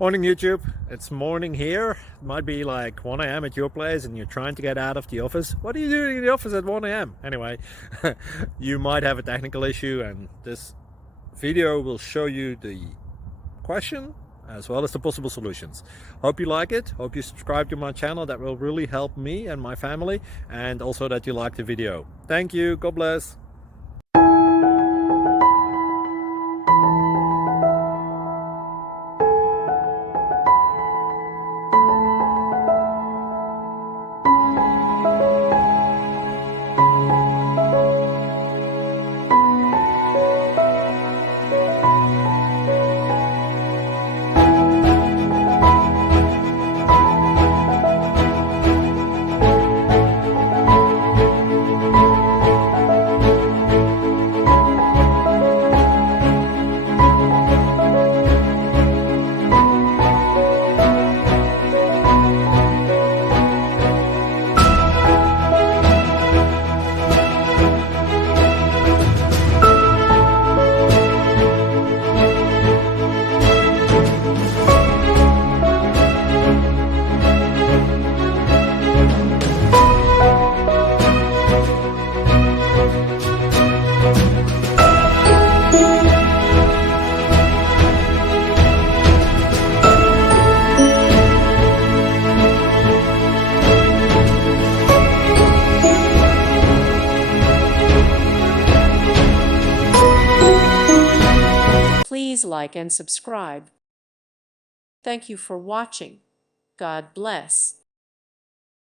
Morning YouTube, it's morning here. It might be like 1 a.m. at your place and you're trying to get out of the office. What are you doing in the office at 1 a.m.? Anyway, you might have a technical issue and this video will show you the question as well as the possible solutions. Hope you like it, hope you subscribe to my channel. That will really help me and my family, and also that you like the video. Thank you, God bless. Please like and subscribe. Thank you for watching. God bless.